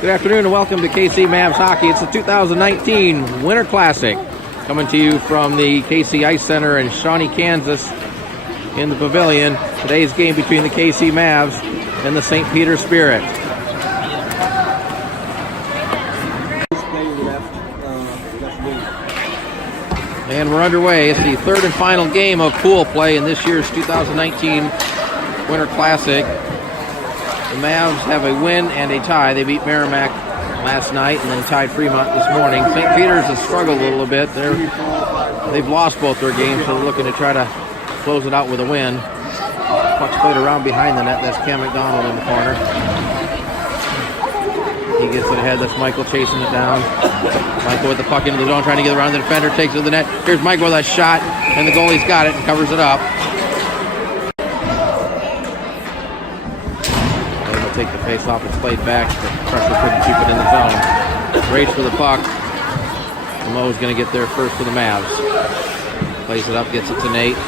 Good afternoon and welcome to KC Mavs Hockey. It's the 2019 Winter Classic, coming to you from the KC Ice Center in Shawnee, Kansas, in the pavilion. Today's game between the KC Mavs and the St. Peter Spirit. And we're underway. It's the third and final game of pool play in this year's 2019 Winter Classic. The Mavs have a win and a tie. They beat Merrimack last night and then tied Fremont this morning. St. Peter's has struggled a little bit. They've lost both their games, so they're looking to try to close it out with a win. Puck's played around behind the net. That's Cam McDonald in the corner. He gets it ahead. That's Michael chasing it down. Michael with the puck into the zone, trying to get around the defender, takes it to the net. Here's Michael with a shot, and the goalie's got it and covers it up. Take the face off, it's played back, but Crusher couldn't keep it in the zone. Rage for the puck. Mo's going to get there first for the Mavs. Plays it up, gets it to Nate.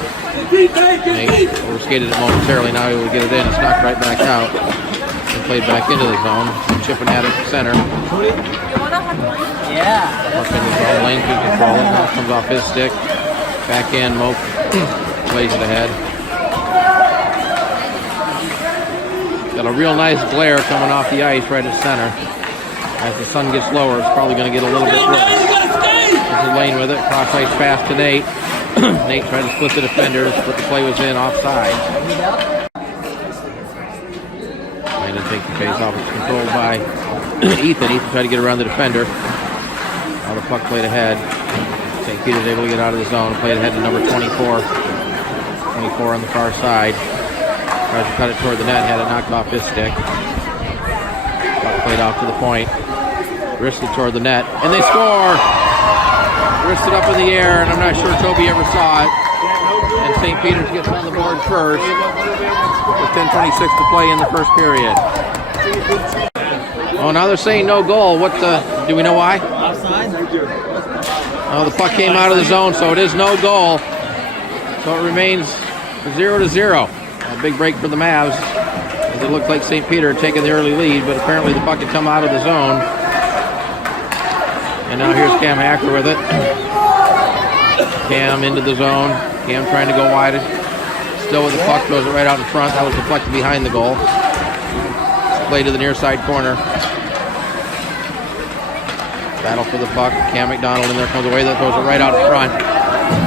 Nate overskated it momentarily, now he will get it in. It's knocked right back out. And played back into the zone. Chipping at it center. Yeah. Puck in the zone, Lane can control it. Now it comes off his stick. Backhand, Mo plays it ahead. Got a real nice glare coming off the ice right at center. As the sun gets lower, it's probably going to get a little bit worse. This is Lane with it. Cross ice pass to Nate. Nate tried to split the defenders, but the play was in offside. Lane didn't think the face-off was controlled by Ethan. Ethan tried to get around the defender. Now the puck played ahead. St. Peter's able to get out of the zone. Played ahead to number 24. 24 on the far side. Tries to cut it toward the net, had it knocked off his stick. Played off to the point. Wristed toward the net, and they score! Wristed up in the air, and I'm not sure Toby ever saw it. And St. Peter's gets on the board first, with 10:26 to play in the first period. Oh, now they're saying no goal. Do we know why? Offside. Oh, the puck came out of the zone, so it is no goal. So it remains 0-0. A big break for the Mavs. It looked like St. Peter had taken the early lead, but apparently the puck had come out of the zone. And now here's Cam Hacker with it. Cam into the zone. Cam trying to go wide. Still with the puck, throws it right out in front. That was deflected behind the goal. Play to the near side corner. Battle for the puck. Cam McDonald in there, comes away. That throws it right out in front.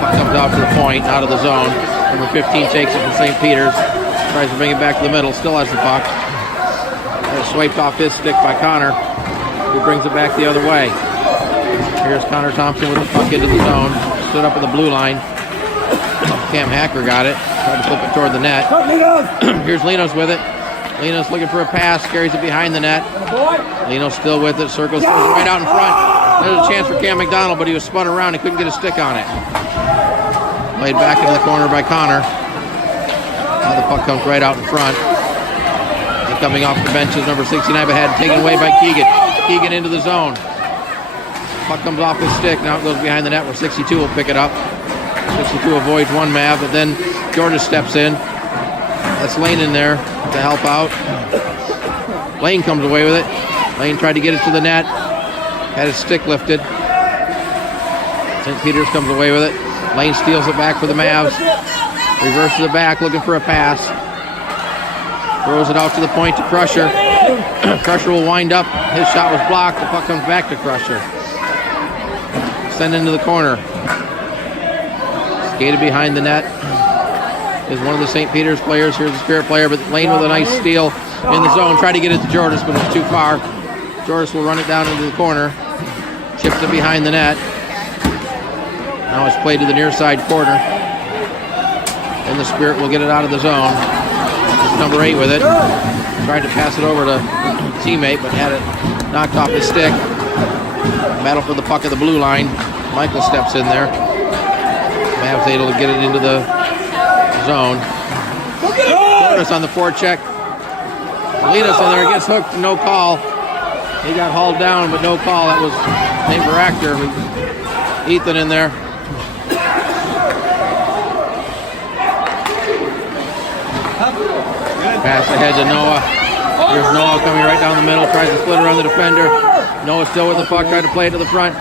Puck comes out to the point, out of the zone. Number 15 takes it from St. Peter's. Tries to bring it back to the middle. Still has the puck. It's swiped off his stick by Connor, who brings it back the other way. Here's Connor Thompson with the puck into the zone. Stood up in the blue line. Cam Hacker got it. Tried to flip it toward the net. Here's Linos with it. Linos looking for a pass. Carries it behind the net. Linos still with it. Circles right out in front. There's a chance for Cam McDonald, but he was spun around. He couldn't get a stick on it. Played back into the corner by Connor. Now the puck comes right out in front. And coming off the bench is number 69, but had taken away by Keegan. Keegan into the zone. Puck comes off his stick. Now it goes behind the net where 62 will pick it up. 62 avoids one Mav, but then Jordan steps in. That's Lane in there to help out. Lane comes away with it. Lane tried to get it to the net. Had his stick lifted. St. Peter's comes away with it. Lane steals it back for the Mavs. Reverses it back, looking for a pass. Throws it out to the point to Crusher. Crusher will wind up. His shot was blocked. The puck comes back to Crusher. Send into the corner. Skated behind the net is one of the St. Peter's players. Here's the Spirit player, but Lane with a nice steal in the zone. Tried to get it to Jordis, but it's too far. Jordis will run it down into the corner. Chips it behind the net. Now it's played to the near side corner. And the Spirit will get it out of the zone. It's number 8 with it. Tried to pass it over to a teammate, but had it knocked off his stick. Battle for the puck at the blue line. Michael steps in there. Mavs able to get it into the zone. Curtis on the forecheck. Linas on there, gets hooked, no call. He got hauled down, but no call. That was named for actor. Ethan in there. Pass ahead to Noah. Here's Noah coming right down the middle, tries to split around the defender. Noah still with the puck, trying to play it to the front.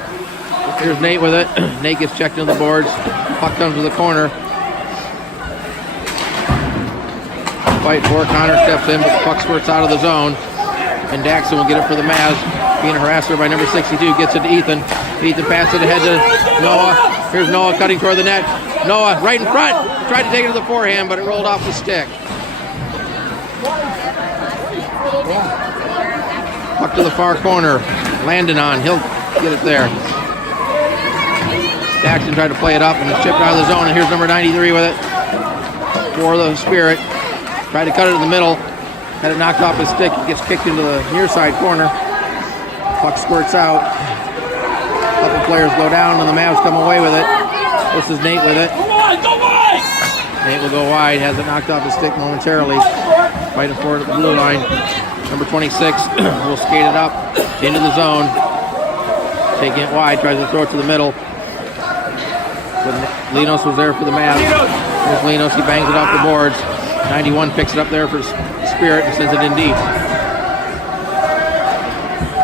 Here's Nate with it. Nate gets checked into the boards. Puck comes to the corner. Fight for Connor steps in, but the puck squirts out of the zone. And Daxon will get it for the Mavs. Being harassed by number 62, gets it to Ethan. Ethan passes it ahead to Noah. Here's Noah cutting toward the net. Noah right in front. Tried to take it to the forehand, but it rolled off the stick. Puck to the far corner. Landon on. He'll get it there. Daxon tried to play it up and it's chipped out of the zone. And here's number 93 with it for the Spirit. Tried to cut it in the middle. Had it knocked off his stick. It gets kicked into the near side corner. Puck squirts out. A couple players go down and the Mavs come away with it. This is Nate with it. Go wide! Nate will go wide. Has it knocked off his stick momentarily. Fighting for it at the blue line. Number 26 will skate it up into the zone. Taking it wide. Tries to throw it to the middle. But Linos was there for the Mavs. Here's Linos. He bangs it off the boards. 91 picks it up there for Spirit and sends it in deep.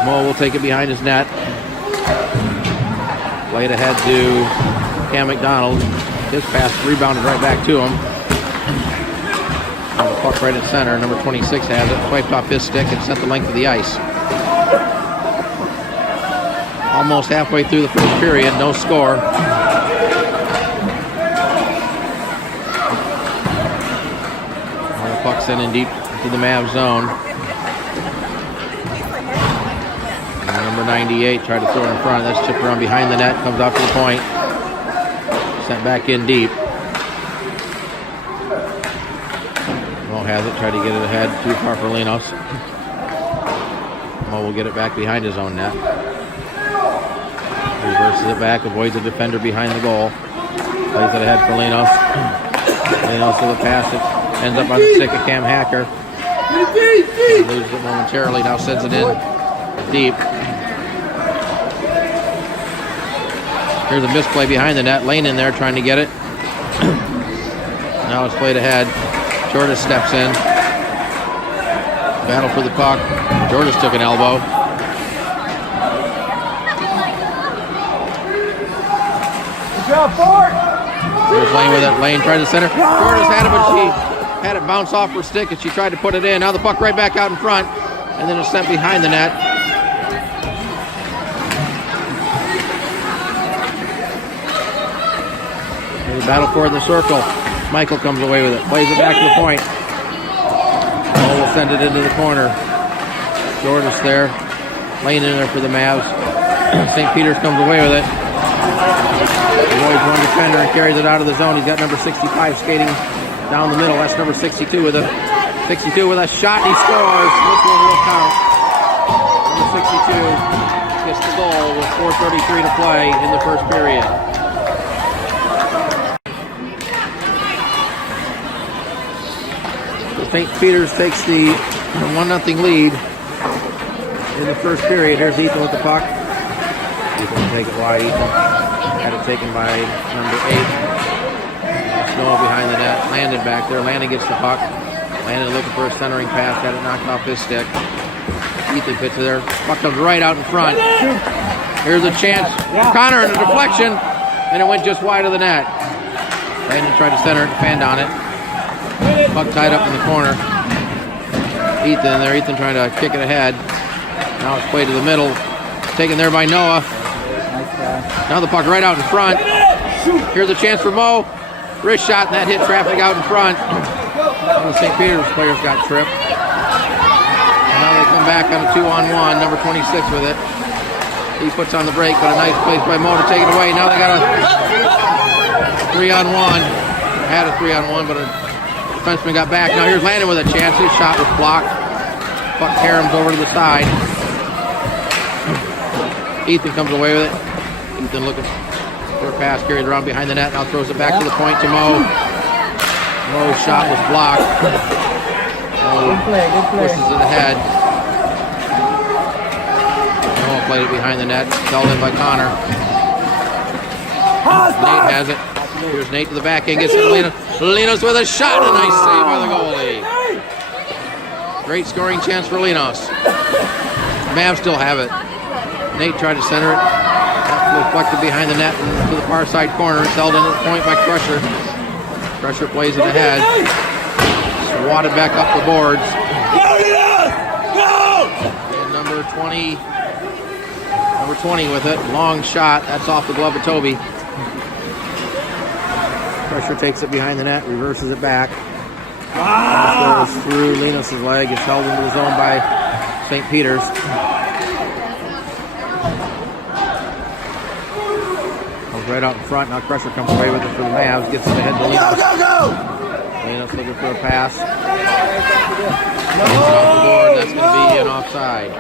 Mo will take it behind his net. Play it ahead to Cam McDonald. His pass rebounded right back to him. And the puck right at center. Number 26 has it. Swiped off his stick and sent the length of the ice. Almost halfway through the first period. No score. The puck sent in deep to the Mavs zone. And number 98 tried to throw it in front. That's chipped around behind the net. Comes out to the point. Sent back in deep. Mo has it. Tried to get it ahead. Too far for Linos. Mo will get it back behind his own net. Reverses it back. Avoids the defender behind the goal. Plays it ahead for Linos. Linos with a pass. It ends up on the stick of Cam Hacker. Loses it momentarily. Now sends it in deep. Here's a misplay behind the net. Lane in there trying to get it. Now it's played ahead. Jordas steps in. Battle for the puck. Jordas took an elbow. Good job, Buerck! Here's Lane with it. Lane tried to center. Jordas had it, but she had it bounce off her stick and she tried to put it in. Now the puck right back out in front. And then it's sent behind the net. There's a battle for it in the circle. Michael comes away with it. Plays it back to the point. Oh, will send it into the corner. Jordas there. Lane in there for the Mavs. St. Peter's comes away with it. Avoids one defender and carries it out of the zone. He's got number 65 skating down the middle. That's number 62 with a 62 with a shot. He scores. This one will count. Number 62 gets the goal with 4:33 to play in the first period. St. Peter's takes the 1-0 lead in the first period. Here's Ethan with the puck. Ethan will take it wide. Ethan had it taken by number 8. Snow behind the net. Landon back there. Landon gets the puck. Landon looking for a centering pass. Had it knocked off his stick. Ethan pitches there. Puck comes right out in front. Here's a chance. Connor in a deflection. And it went just wide of the net. Landon tried to center it and fanned on it. Puck tied up in the corner. Ethan there. Ethan trying to kick it ahead. Now it's played to the middle. Taken there by Noah. Now the puck right out in front. Here's a chance for Mo. Wrist shot and that hit traffic out in front. One of the St. Peter's players got tripped. And now they come back on a 2-on-1. Number 26 with it. He puts on the break, but a nice place by Mo to take it away. Now they got a 3-on-1. Had a 3-on-1, but a defenseman got back. Now here's Landon with a chance. His shot was blocked. Puck caroms over to the side. Ethan comes away with it. Ethan looking for a pass, carried around behind the net. Now throws it back to the point to Mo. Mo's shot was blocked. Mo pushes it ahead. Mo played it behind the net. Held in by Connor. Nate has it. Here's Nate to the back end. Gets it to Linos with a shot. A nice save by the goalie. Great scoring chance for Linos. Mavs still have it. Nate tried to center it. Deflected behind the net and to the far side corner. It's held in at the point by Crusher. Crusher plays it ahead. Swatted back up the boards. And number 20 with it. Long shot. That's off the glove of Toby. Crusher takes it behind the net, reverses it back. Goes through Linos' leg. It's held into the zone by St. Peter's. Right out in front. Now Crusher comes away with it for the Mavs. Gets it ahead to Linos. Go! Linos looking for a pass. Off the board. That's going to be an offside.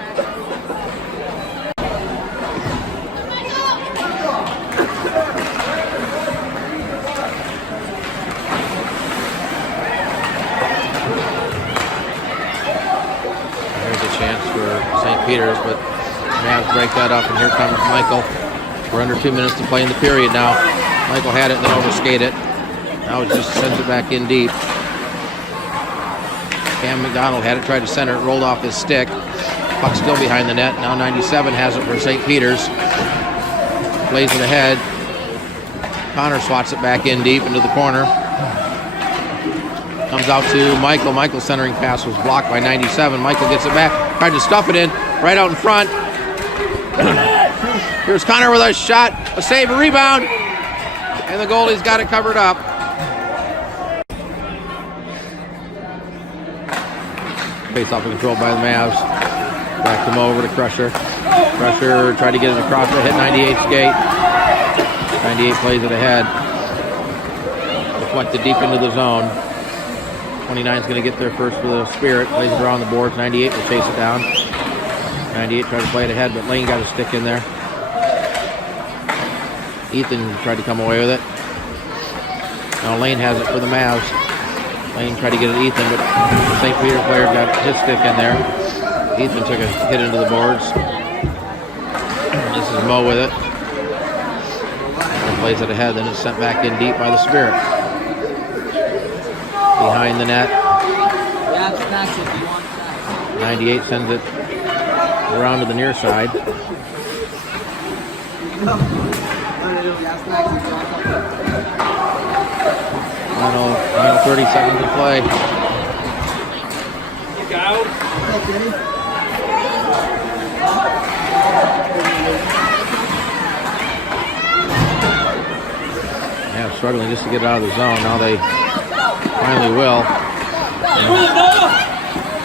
There's a chance for St. Peter's, but Mavs break that up, and here comes Michael. We're under 2 minutes to play in the period now. Michael had it and then overskate it. Now it just sends it back in deep. Cam McDonald had it, tried to center it, rolled off his stick. Puck still behind the net. Now 97 has it for St. Peter's. Plays it ahead. Connor swats it back in deep into the corner. Comes out to Michael. Michael's centering pass was blocked by 97. Michael gets it back. Tried to stuff it in. Right out in front. Here's Connor with a shot, a save, a rebound, and the goalie's got it covered up. Face-off controlled by the Mavs. Back them over to Crusher. Crusher tried to get it across the hit 98's skate. 98 plays it ahead. Deflected deep into the zone. 29 is going to get there first for the Spirit. Plays it around the boards. 98 will chase it down. 98 tried to play it ahead, but Lane got a stick in there. Ethan tried to come away with it. Now Lane has it for the Mavs. Lane tried to get it to Ethan, but the St. Peter player got his stick in there. Ethan took a hit into the boards. This is Mo with it. And plays it ahead, then it's sent back in deep by the Spirit. Behind the net. 98 sends it around to the near side. 30 seconds to play. Yeah, struggling just to get out of the zone. Now they finally will.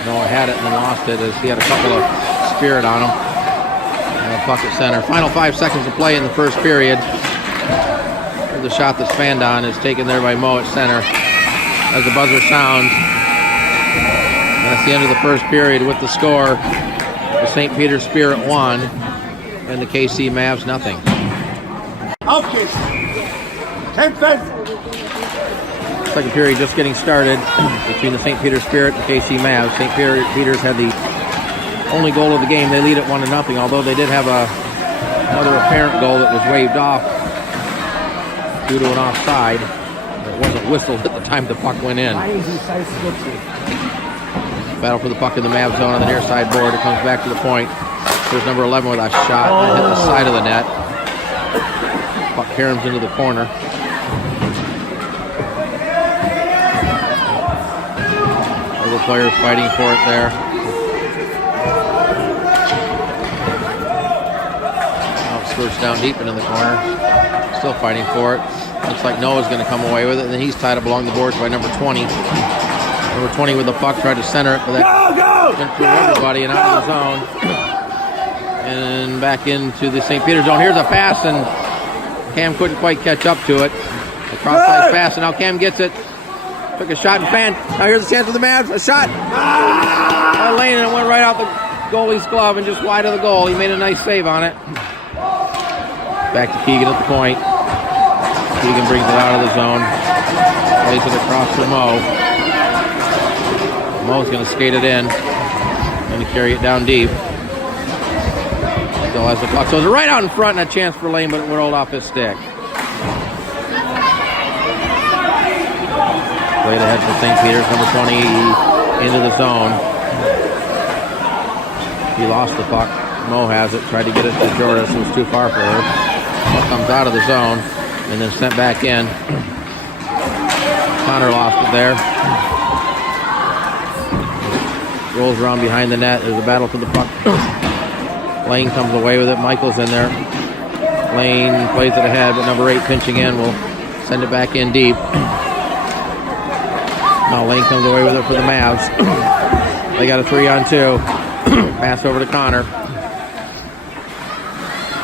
Noah had it and then lost it as he had a couple of Spirit on him. And a puck at center. Final 5 seconds to play in the first period. The shot that's fanned on is taken there by Mo at center. As the buzzer sounds, and that's the end of the first period with the score. The St. Peter Spirit 1 and the KC Mavs nothing. Second period just getting started between the St. Peter Spirit and KC Mavs. St. Peter's had the only goal of the game. They lead it 1-0, although they did have another apparent goal that was waved off due to an offside. It wasn't whistled at the time the puck went in. Battle for the puck in the Mavs zone on the near side board. It comes back to the point. There's number 11 with a shot that hit the side of the net. Puck caroms into the corner. Other players fighting for it there. Now it skirts down deep into the corner. Still fighting for it. Looks like Noah's going to come away with it, and then he's tied up along the boards by number 20. Number 20 with the puck, tried to center it, but that went through everybody and out of the zone. And back into the St. Peter zone. Here's a pass, and Cam couldn't quite catch up to it. A cross-ice pass, and now Cam gets it. Took a shot and fanned. Now here's a chance for the Mavs. A shot by Lane, and it went right out the goalie's glove and just wide of the goal. He made a nice save on it. Back to Keegan at the point. Keegan brings it out of the zone. Plays it across for Mo. Mo's going to skate it in. Going to carry it down deep. Still has the puck. So it's right out in front and a chance for Lane, but it rolled off his stick. Played ahead for St. Peter's, number 20 into the zone. He lost the puck. Mo has it. Tried to get it to Jordis. It was too far for her. Puck comes out of the zone and then sent back in. Connor lost it there. Rolls around behind the net. There's a battle for the puck. Lane comes away with it. Michael's in there. Lane plays it ahead, but number 8 pinching in will send it back in deep. Now Lane comes away with it for the Mavs. They got a 3-on-2. Pass over to Connor.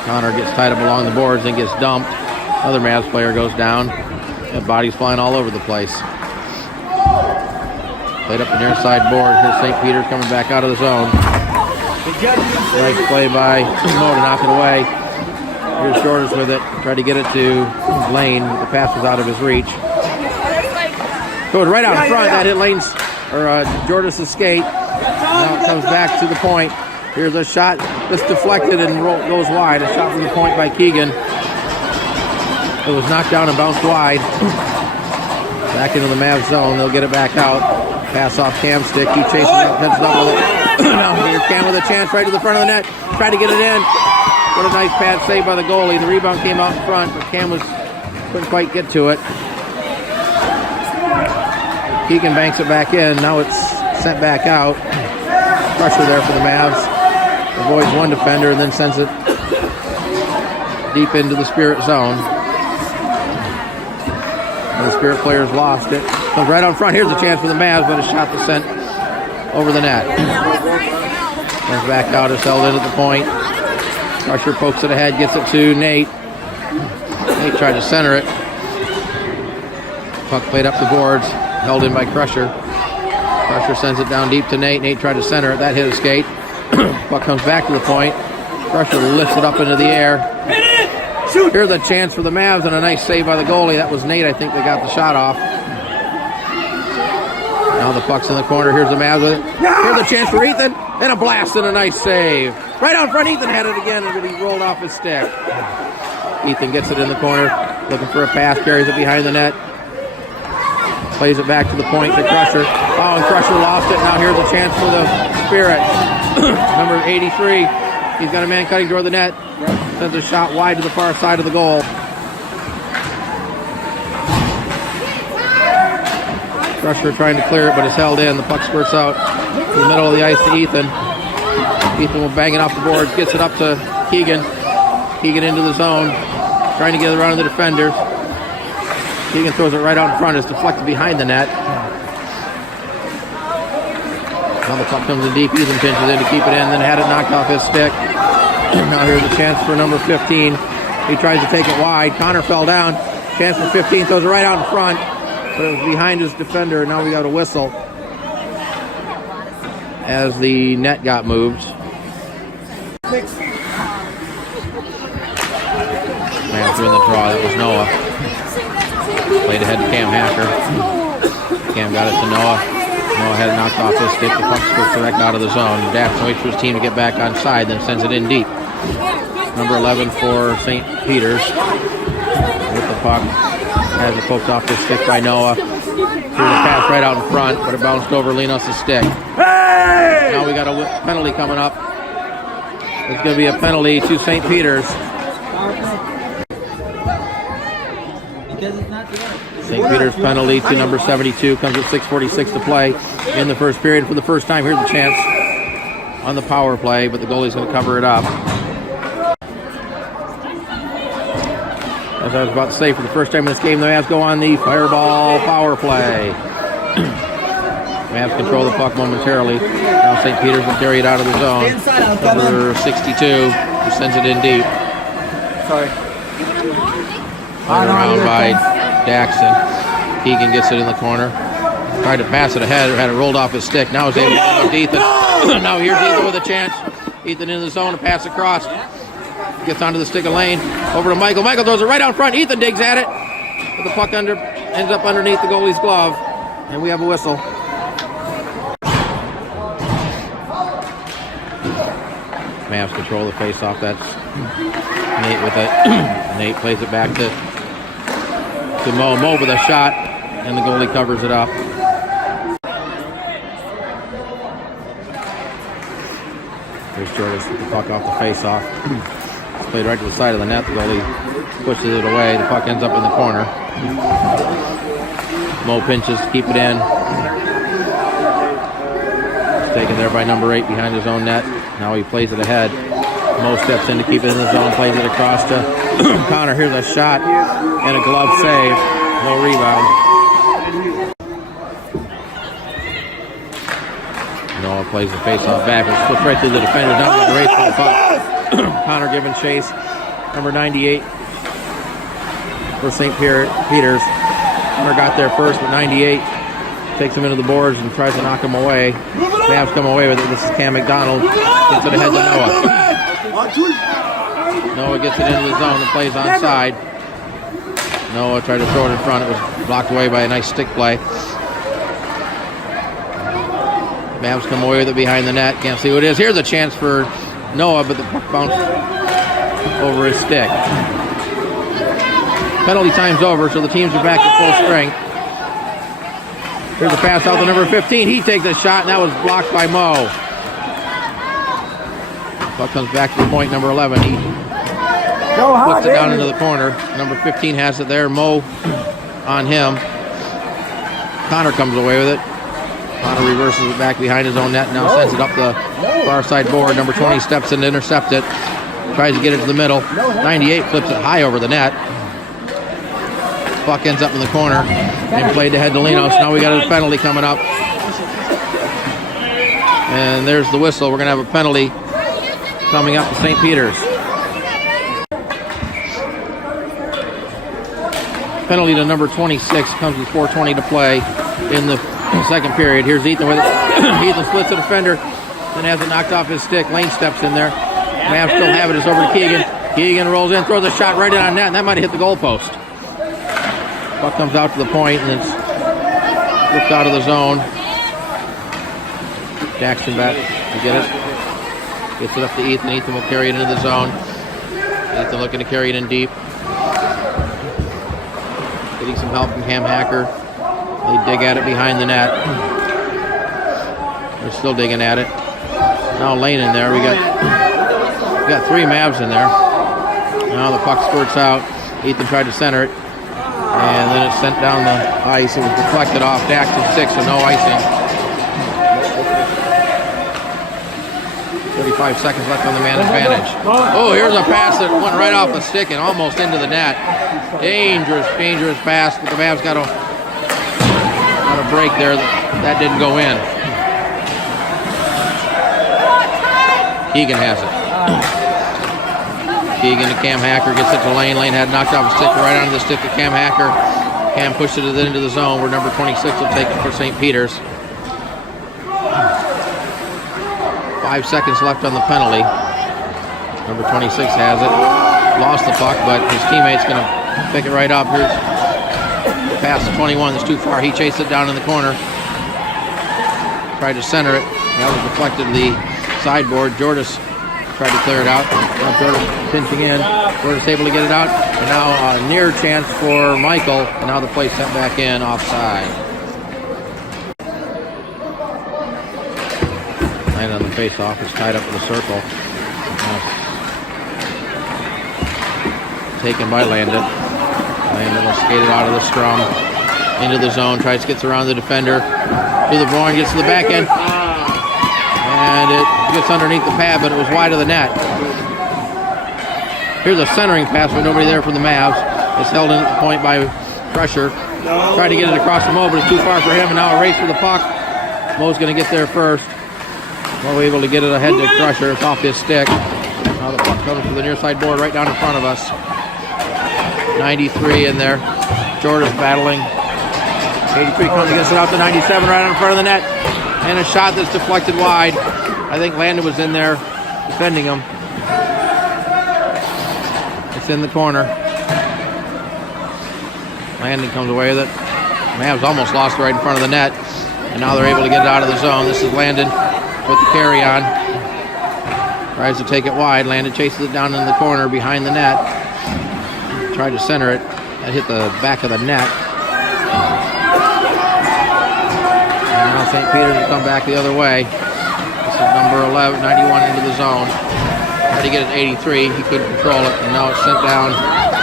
Connor gets tied up along the boards and gets dumped. Another Mavs player goes down. That body's flying all over the place. Played up the near side board. Here's St. Peter's coming back out of the zone. Nice play by Mo to knock it away. Here's Jordis with it. Tried to get it to Lane. The pass was out of his reach. Goes right out in front. That hit Lane's or Jordis' skate. Now it comes back to the point. Here's a shot that's deflected and goes wide. A shot from the point by Keegan. It was knocked down and bounced wide. Back into the Mavs zone. They'll get it back out. Pass off Cam's stick. He chases it. Heads up with it. Now here's Cam with a chance right to the front of the net. Tried to get it in. What a nice pad save by the goalie. The rebound came out in front, but Cam couldn't quite get to it. Keegan banks it back in. Now it's sent back out. Pressure there for the Mavs. Avoids one defender and then sends it deep into the Spirit zone. And the Spirit players lost it. Comes right out front. Here's a chance for the Mavs, but a shot was sent over the net. Comes back out. It's held in at the point. Crusher pokes it ahead, gets it to Nate. Nate tried to center it. Puck played up the boards, held in by Crusher. Crusher sends it down deep to Nate. Nate tried to center it. That hit a skate. Puck comes back to the point. Crusher lifts it up into the air. Here's a chance for the Mavs and a nice save by the goalie. That was Nate, I think, that got the shot off. Now the puck's in the corner. Here's the Mavs with it. Here's a chance for Ethan. And a blast and a nice save. Right out front, Ethan had it again, and he rolled off his stick. Ethan gets it in the corner, looking for a pass, carries it behind the net. Plays it back to the point to Crusher. Oh, and Crusher lost it. Now here's a chance for the Spirit. Number 83. He's got a man cutting toward the net. Sends a shot wide to the far side of the goal. Crusher trying to clear it, but it's held in. The puck squirts out to the middle of the ice to Ethan. Ethan will bang it off the boards, gets it up to Keegan. Keegan into the zone, trying to get it around the defenders. Keegan throws it right out in front. It's deflected behind the net. Now the puck comes in deep. Ethan pinches in to keep it in, then had it knocked off his stick. Now here's a chance for number 15. He tries to take it wide. Connor fell down. Chance for 15. Throws it right out in front. But it was behind his defender. Now we got a whistle as the net got moved. Man threw in the draw. That was Noah. Played ahead to Cam Hacker. Cam got it to Noah. Noah had it knocked off his stick. The puck skirts direct out of the zone. Daxon waits for his team to get back on side, then sends it in deep. Number 11 for St. Peter's with the puck. Has it poked off his stick by Noah. Threw the pass right out in front, but it bounced over Linos' stick. Hey! Now we got a penalty coming up. It's going to be a penalty to St. Peter's. St. Peter's penalty to number 72 comes at 6:46 to play in the first period. For the first time, here's a chance on the power play, but the goalie's going to cover it up. As I was about to say, for the first time in this game, the Mavs go on the fireball power play. Mavs control the puck momentarily. Now St. Peter's will carry it out of the zone. Number 62, who sends it in deep. Sorry. Around by Daxon. Keegan gets it in the corner. Tried to pass it ahead, had it rolled off his stick. Now he's able to get it to Ethan. Now here's Ethan with a chance. Ethan in the zone, a pass across. Gets onto the stick of Lane. Over to Michael. Michael throws it right out front. Ethan digs at it. But the puck ends up underneath the goalie's glove. And we have a whistle. Mavs control the face-off. That's Nate with it. Nate plays it back to Mo. Mo with a shot. And the goalie covers it up. There's Jordan with the puck off the face-off. It's played right to the side of the net. The goalie pushes it away. The puck ends up in the corner. Mo pinches to keep it in. It's taken there by number 8 behind his own net. Now he plays it ahead. Mo steps in to keep it in the zone, plays it across to Connor. Here's a shot and a glove save. No rebound. Noah plays the face-off back. It slips right through the defender. Down to the race for the puck. Connor giving chase. Number 98 for St. Peter's. Connor got there first, but 98 takes him into the boards and tries to knock him away. Mavs come away with it. This is Cam McDonald. Gets it ahead to Noah. Noah gets it into the zone and plays onside. Noah tried to throw it in front. It was blocked away by a nice stick play. Mavs come away with it behind the net. Can't see what it is. Here's a chance for Noah, but the puck bounced over his stick. Penalty time's over, so the teams are back at full strength. Here's a pass out to number 15. He takes a shot, and that was blocked by Mo. Puck comes back to the point, number 11. He puts it down into the corner. Number 15 has it there. Mo on him. Connor comes away with it. Connor reverses it back behind his own net. Now sends it up the far side board. Number 20 steps in to intercept it. Tries to get it to the middle. 98 flips it high over the net. Puck ends up in the corner and played to head to Linos. Now we got a penalty coming up. And there's the whistle. We're going to have a penalty coming up to St. Peter's. Penalty to number 26 comes with 4:20 to play in the second period. Here's Ethan with it. Ethan splits the defender, then has it knocked off his stick. Lane steps in there. Mavs still have it. It's over to Keegan. Keegan rolls in, throws a shot right in on net, and that might have hit the goalpost. Puck comes out to the point, and it's flipped out of the zone. Jackson back to get it. Gets it up to Ethan. Ethan will carry it into the zone. Ethan looking to carry it in deep. Getting some help from Cam Hacker. They dig at it behind the net. They're still digging at it. Now Lane in there. We got 3 Mavs in there. Now the puck squirts out. Ethan tried to center it. And then it's sent down the ice. It was deflected off. Daxton 6, so no icing. 35 seconds left on the man advantage. Oh, here's a pass that went right off the stick and almost into the net. Dangerous, dangerous pass, but the Mavs got a break there. That didn't go in. Keegan has it. Keegan to Cam Hacker, gets it to Lane. Lane had knocked off a stick right onto the stick of Cam Hacker. Cam pushed it into the zone where number 26 will take it for St. Peter's. 5 seconds left on the penalty. Number 26 has it. Lost the puck, but his teammate's going to pick it right up. Here's the pass to 21. That's too far. He chased it down in the corner. Tried to center it. That was deflected to the sideboard. Jordis tried to clear it out. Now Jordis pinching in. Jordis able to get it out. And now a near chance for Michael. And now the play sent back in offside. Land on the face-off is tied up in a circle. Taken by Landon. Landon will skate it out of the scrum into the zone. Tries to get around the defender. To the board, gets to the back end. And it gets underneath the pad, but it was wide of the net. Here's a centering pass with nobody there from the Mavs. It's held in at the point by Crusher. Tried to get it across the Mo, but it's too far for him. And now a race for the puck. Mo's going to get there first. Mo able to get it ahead to Crusher. It's off his stick. Now the puck comes to the near side board right down in front of us. 93 in there. Jordan's battling. 83 comes against it out to 97 right in front of the net. And a shot that's deflected wide. I think Landon was in there defending him. It's in the corner. Landon comes away with it. Mavs almost lost it right in front of the net. And now they're able to get it out of the zone. This is Landon with the carry on. Tries to take it wide. Landon chases it down in the corner behind the net. Tried to center it. That hit the back of the net. And now St. Peter's will come back the other way. This is number 11, 91 into the zone. Tried to get it 83. He couldn't control it, and now it's sent down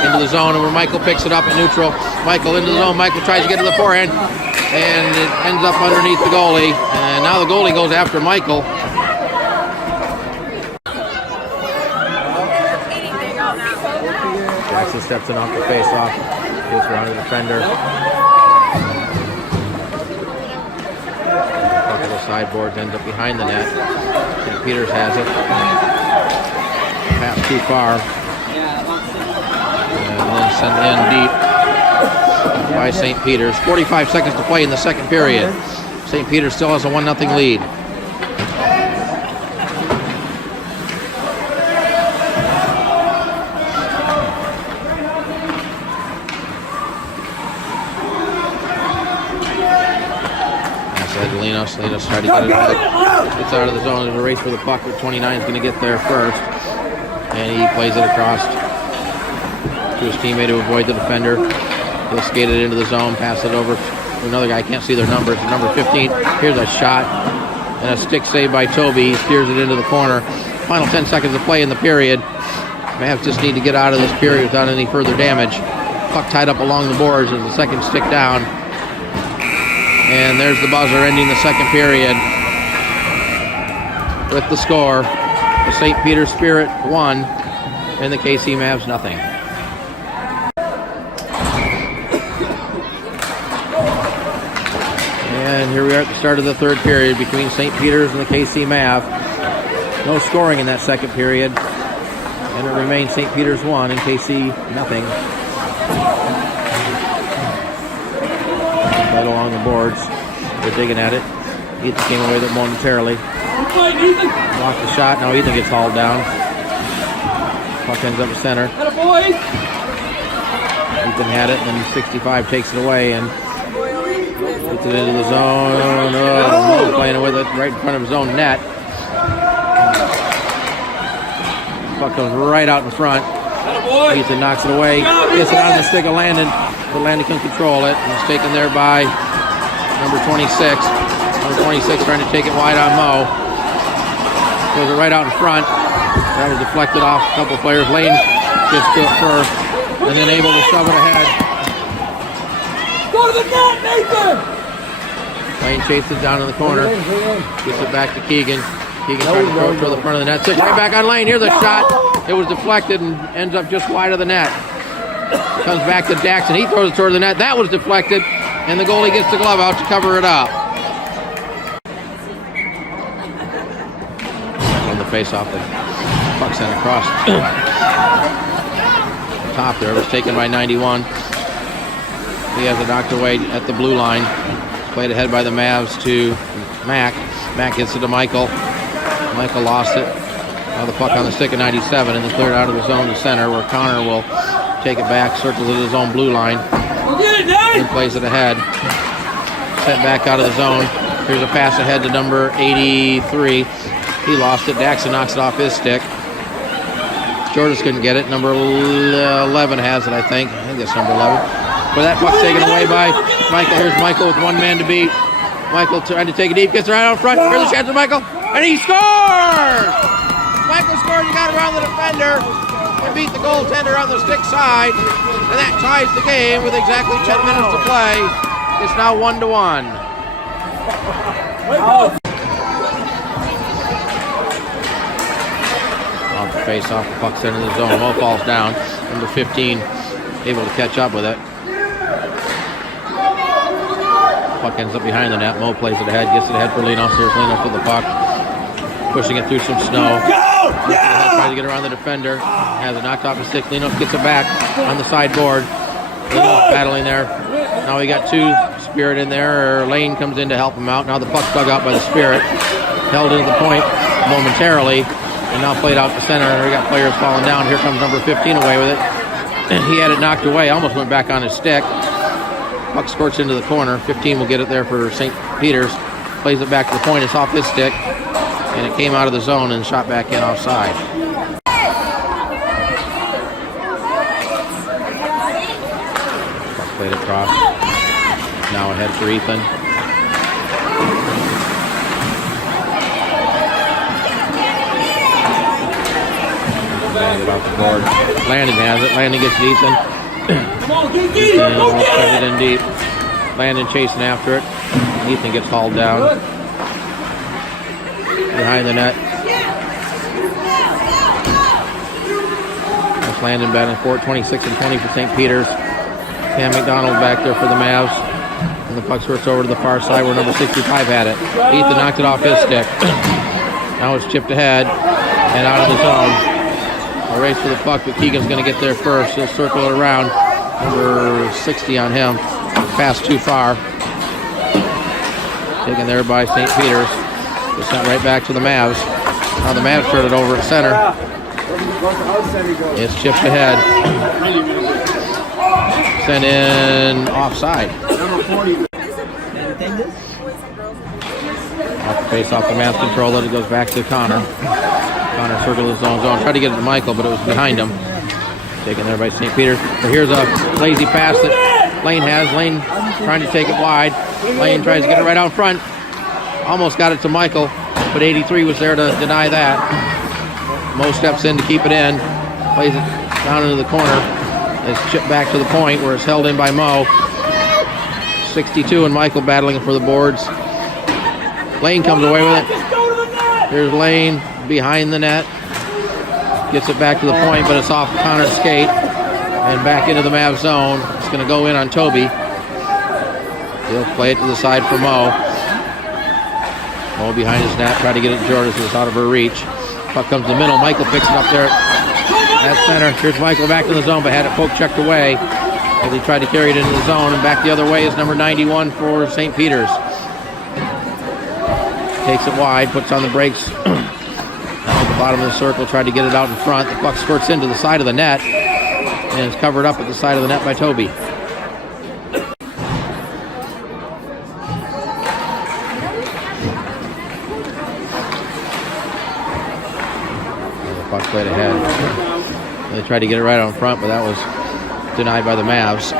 into the zone, and where Michael picks it up at neutral. Michael into the zone. Michael tries to get to the forehand, and it ends up underneath the goalie. And now the goalie goes after Michael. Jackson steps in off the face-off. Gets around the defender. Couple of sideboards, ends up behind the net. St. Peter's has it. Pass too far. And then sent in deep by St. Peter's. 45 seconds to play in the second period. St. Peter's still has a 1-0 lead. Linos tried to get it out. It's out of the zone. There's a race for the puck, but 29 is going to get there first. And he plays it across to his teammate to avoid the defender. He'll skate it into the zone, pass it over to another guy. I can't see their numbers. Number 15. Here's a shot and a stick save by Toby. He steers it into the corner. Final 10 seconds of play in the period. Mavs just need to get out of this period without any further damage. Puck tied up along the boards as the second stick down. And there's the buzzer ending the second period with the score. The St. Peter Spirit 1 and the KC Mavs nothing. And here we are at the start of the third period between St. Peter's and the KC Mav. No scoring in that second period. And it remains St. Peter's 1 and KC nothing. Right along the boards. They're digging at it. Ethan came away with it momentarily. Blocked the shot. Now Ethan gets hauled down. Puck ends up the center. Ethan had it, and then 65 takes it away and gets it into the zone. Oh, playing with it right in front of his own net. Puck goes right out in front. Ethan knocks it away. Gets it on the stick of Landon. But Landon can control it, and it's taken there by number 26. Number 26 trying to take it wide on Mo. Goes it right out in front. That was deflected off a couple players. Lane gets to it first, and then able to shove it ahead. Go to the net, Nathan! Lane chases it down in the corner. Gets it back to Keegan. Keegan trying to throw it to the front of the net. Six right back on Lane. Here's a shot. It was deflected and ends up just wide of the net. Comes back to Jackson. He throws it toward the net. That was deflected, and the goalie gets the glove out to cover it up. On the face-off, the puck sent across the top there. It was taken by 91. He has it knocked away at the blue line. Played ahead by the Mavs to Mac. Mac gets it to Michael. Michael lost it. Now the puck on the stick of 97, and then cleared out of the zone to center, where Connor will take it back, circles it his own blue line, and plays it ahead. Sent back out of the zone. Here's a pass ahead to number 83. He lost it. Daxon knocks it off his stick. Jordas couldn't get it. Number 11 has it, I think. I think it's number 11. But that puck's taken away by Michael. Here's Michael with one man to beat. Michael trying to take it deep. Gets it right out front. Here's a chance for Michael. And he scores! Michael scores. He got around the defender and beat the goaltender on the stick side. And that ties the game with exactly 10 minutes to play. It's now 1-1. Off the face off, the puck's into the zone. Mo falls down. Number 15 able to catch up with it. Puck ends up behind the net. Mo plays it ahead, gets it ahead for Linos. Here's Linos with the puck. Pushing it through some snow. Tries to get around the defender. Has it knocked off his stick. Linos gets it back on the sideboard. Linos battling there. Now we got two Spirit in there. Lane comes in to help him out. Now the puck's dug out by the Spirit. Held into the point momentarily. And now played out the center. We got players falling down. Here comes number 15 away with it. And he had it knocked away. Almost went back on his stick. Puck squirts into the corner. 15 will get it there for St. Peter's. Plays it back to the point. It's off his stick. And it came out of the zone and shot back in offside. Puck played across. Now ahead for Ethan. Trying to get off the board. Landon has it. Landon gets it, Ethan. Come on, Kiki! And Go almost get sends it it! in deep. Landon chasing after it. Ethan gets hauled down. Behind the net. That's Landon batting for it. 26 and 20 for St. Peter's. Cam McDonald back there for the Mavs. And the puck skirts over to the far side where number 65 had it. Ethan knocked it off his stick. Now it's chipped ahead and out of the zone. A race for the puck, but Keegan's going to get there first. He'll circle it around. Number 60 on him. Pass too far. Taken there by St. Peter's. It's sent right back to the Mavs. Now the Mavs turn it over at center. It's chipped ahead. Sent in offside. Off the face off the Mavs control it. It goes back to Connor. Connor circled his own zone. Tried to get it to Michael, but it was behind him. Taken there by St. Peter's. But here's a lazy pass that Lane has. Lane trying to take it wide. Lane tries to get it right out front. Almost got it to Michael, but 83 was there to deny that. Mo steps in to keep it in. Plays it down into the corner. It's chipped back to the point where it's held in by Mo. 62 and Michael battling for the boards. Lane comes away with it. Here's Lane behind the net. Gets it back to the point, but it's off Connor's skate. And back into the Mavs zone. It's going to go in on Toby. He'll play it to the side for Mo. Mo behind his net. Try to get it to Jordan, so it's out of her reach. Puck comes to the middle. Michael picks it up there at center. Here's Michael back in the zone, but had it poke checked away as he tried to carry it into the zone. And back the other way is number 91 for St. Peter's. Takes it wide, puts on the brakes. At the bottom of the circle, tried to get it out in front. The puck squirts into the side of the net, and it's covered up at the side of the net by Toby. The puck played ahead. They tried to get it right out in front, but that was denied by the Mavs.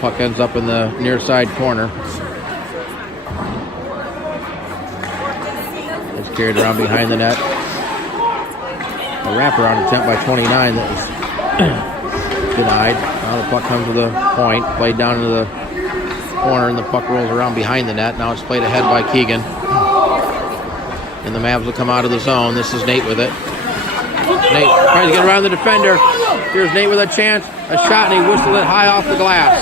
Puck ends up in the near side corner. Carried around behind the net. A wraparound attempt by 29 that was denied. Now the puck comes to the point, played down into the corner, and the puck rolls around behind the net. Now it's played ahead by Keegan. And the Mavs will come out of the zone. This is Nate with it. Nate tries to get around the defender. Here's Nate with a chance. A shot, and he whistled it high off the glass.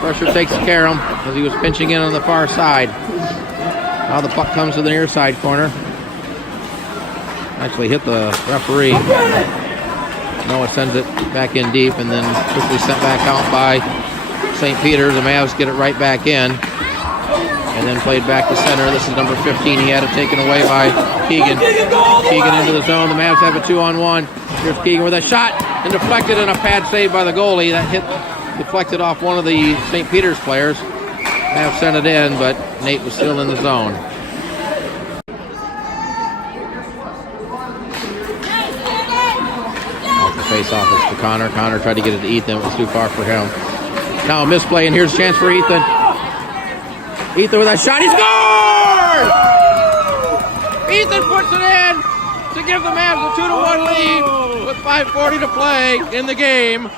Pressure takes care of him as he was pinching in on the far side. Now the puck comes to the near side corner. Actually hit the referee. Noah sends it back in deep and then quickly sent back out by St. Peter's. The Mavs get it right back in. And then played back to center. This is number 15. He had it taken away by Keegan. Keegan into the zone. The Mavs have a 2-on-1. Here's Keegan with a shot and deflected, and a pad save by the goalie. That hit deflected off one of the St. Peter's players. Mavs sent it in, but Nate was still in the zone. Off the face-off is to Connor. Connor tried to get it to Ethan. It was too far for him. Now a misplay, and here's a chance for Ethan. Ethan with a shot. He scored! Ethan puts it in to give the Mavs a 2-1 lead with 5:40 to play in the game.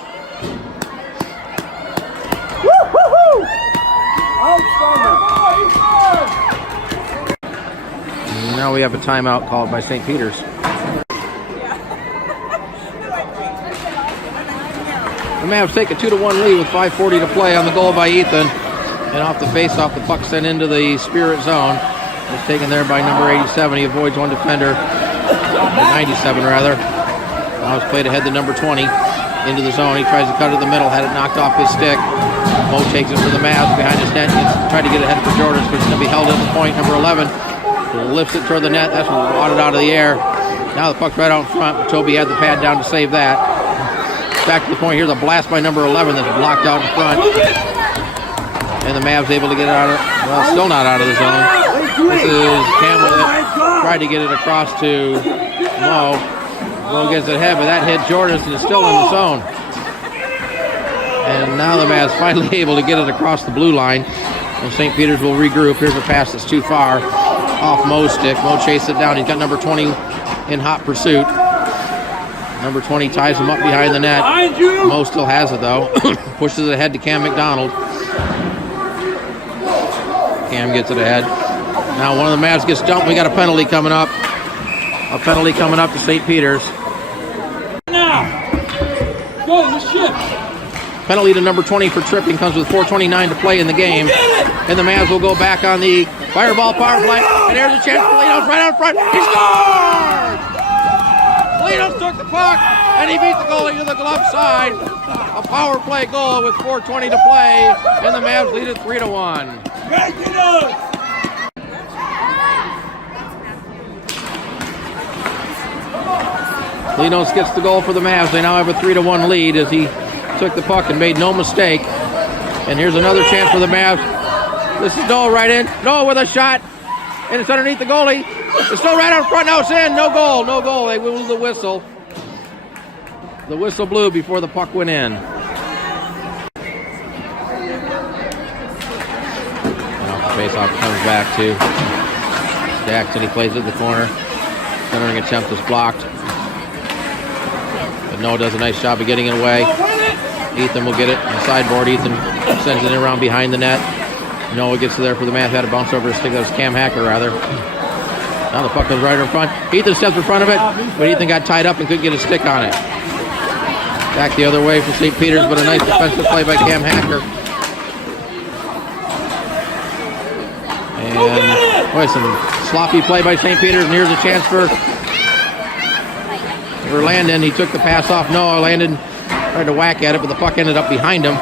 Now we have a timeout called by St. Peter's. The Mavs take a 2-1 lead with 5:40 to play on the goal by Ethan. And off the face-off, the puck sent into the Spirit zone. It's taken there by number 87. He avoids one defender. 97 rather. Now it's played ahead to number 20. Into the zone. He tries to cut it to the middle. Had it knocked off his stick. Mo takes it for the Mavs behind his net. Tried to get ahead for Jordan, but it's going to be held at the point. Number 11 lifts it toward the net. That's wadded out of the air. Now the puck's right out in front. But Toby had the pad down to save that. Back to the point. Here's a blast by number 11 that's blocked out in front. And the Mavs able to get it out of, well, still not out of the zone. This is Campbell that tried to get it across to Mo. Mo gets it ahead, but that hit Jordan and is still in the zone. And now the Mavs finally able to get it across the blue line. And St. Peter's will regroup. Here's a pass that's too far. off Mo's stick. Mo chased it down. He's got number 20 in hot pursuit. Number 20 ties him up behind the net. Mo still has it, though. Pushes it ahead to Cam McDonald. Cam gets it ahead. Now one of the Mavs gets dumped. We got a penalty coming up. A penalty coming up to St. Peter's. Now, go the ship. Penalty to number 20 for tripping comes with 4:29 to play in the game. And the Mavs will go back on the fireball power play. And here's a chance for Linos right out front. He scored! Linos took the puck, and he beat the goalie to the glove side. A power play goal with 4:20 to play, and the Mavs lead it 3-1. Linos gets the goal for the Mavs. They now have a 3-1 lead as he took the puck and made no mistake. And here's another chance for the Mavs. This is Noah right in. Noah with a shot, and it's underneath the goalie. It's still right out front. Now it's in. No goal. No goal. They blew the whistle. The whistle blew before the puck went in. Face-off comes back to Jackson. He plays it in the corner. Centering attempt is blocked. But Noah does a nice job of getting it away. Ethan will get it on the sideboard. Ethan sends it around behind the net. Noah gets there for the Mavs. Had to bounce over his stick. That was Cam Hacker, rather. Now the puck comes right in front. Ethan steps in front of it, but Ethan got tied up and couldn't get his stick on it. Back the other way for St. Peter's, but a nice defensive play by Cam Hacker. And boy, some sloppy play by St. Peter's, and here's a chance for Landon. He took the pass off Noah. Landon tried to whack at it, but the puck ended up behind him.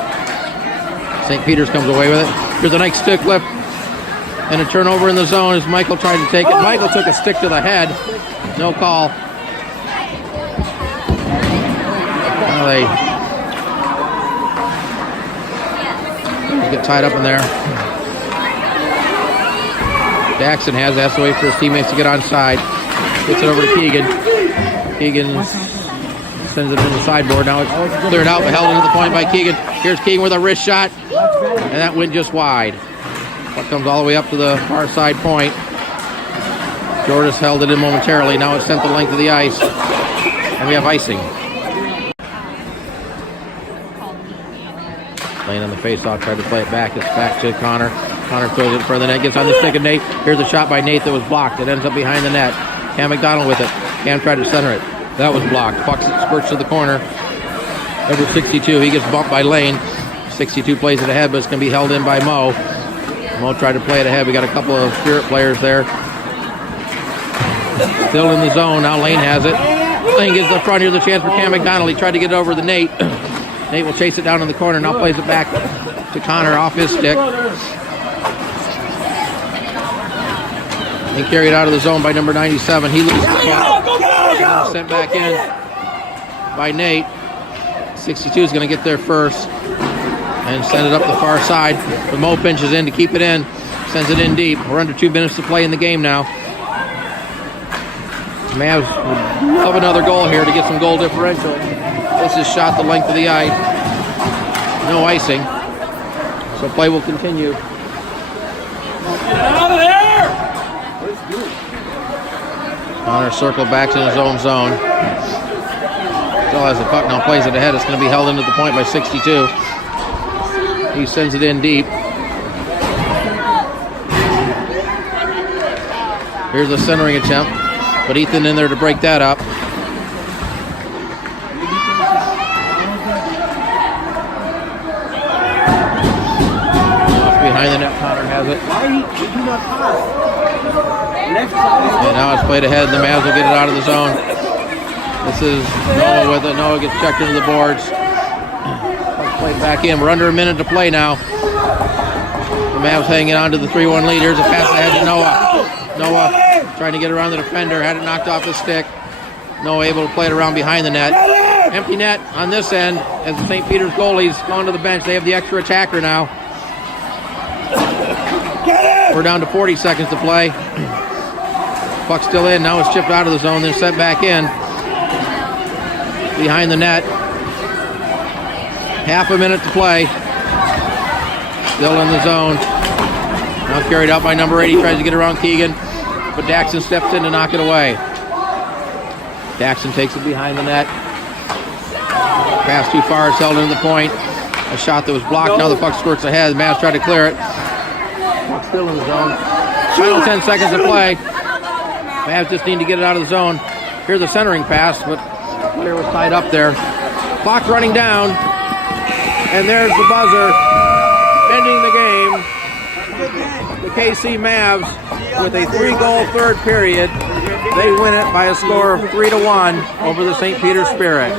St. Peter's comes away with it. Here's a nice stick lift and a turnover in the zone as Michael tried to take it. Michael took a stick to the head. No call. Well, they get tied up in there. Jackson has to wait for his teammates to get on side. Gets it over to Keegan. Keegan sends it in the sideboard. Now it's cleared out, but held into the point by Keegan. Here's Keegan with a wrist shot, and that went just wide. Puck comes all the way up to the far side point. Jordas held it in momentarily. Now it's sent the length of the ice, and we have icing. Laying on the face-off, tried to play it back. It's back to Connor. Connor throws it in front of the net, gets on the stick of Nate. Here's a shot by Nate that was blocked. It ends up behind the net. Cam McDonald with it. Cam tried to center it. That was blocked. Puck spurts to the corner. Number 62, he gets bumped by Lane. 62 plays it ahead, but it's going to be held in by Mo. Mo tried to play it ahead. We got a couple of Spirit players there. Still in the zone. Now Lane has it. Lane gets the front. Here's a chance for Cam McDonald. He tried to get it over to Nate. Nate will chase it down in the corner. Now plays it back to Connor off his stick. And carried out of the zone by number 97. He loses the puck. Sent back in by Nate. 62 is going to get there first and send it up the far side. But Mo pinches in to keep it in. Sends it in deep. We're under 2 minutes to play in the game now. Mavs would love another goal here to get some goal differential. This is shot the length of the ice. No icing. So play will continue. Get out of there! Connor circled back to his own zone. Still has the puck, now plays it ahead. It's going to be held into the point by 62. He sends it in deep. Here's a centering attempt, but Ethan in there to break that up. Off behind the net, Connor has it. And now it's played ahead, and the Mavs will get it out of the zone. This is Noah with it. Noah gets checked into the boards. Played back in. We're under a minute to play now. The Mavs hanging on to the 3-1 lead. Here's a pass ahead to Noah. Noah trying to get around the defender. Had it knocked off his stick. Noah able to play it around behind the net. Empty net on this end as the St. Peter's goalie's gone to the bench. They have the extra attacker now. We're down to 40 seconds to play. Puck still in. Now it's chipped out of the zone, then sent back in. Behind the net. Half a minute to play. Still in the zone. Now carried out by number 80. Tries to get around Keegan. but Daxon steps in to knock it away. Daxon takes it behind the net. Pass too far, it's held into the point. A shot that was blocked, now the puck squirts ahead. The Mavs try to clear it. Puck still in the zone. Final 10 seconds to play. Mavs just need to get it out of the zone. Here's the centering pass, but the player was tied up there. Clock running down. And there's the buzzer. Ending the game. The KC Mavs with a 3-goal third period. They win it by a score of 3-1 over the St. Peter Spirit.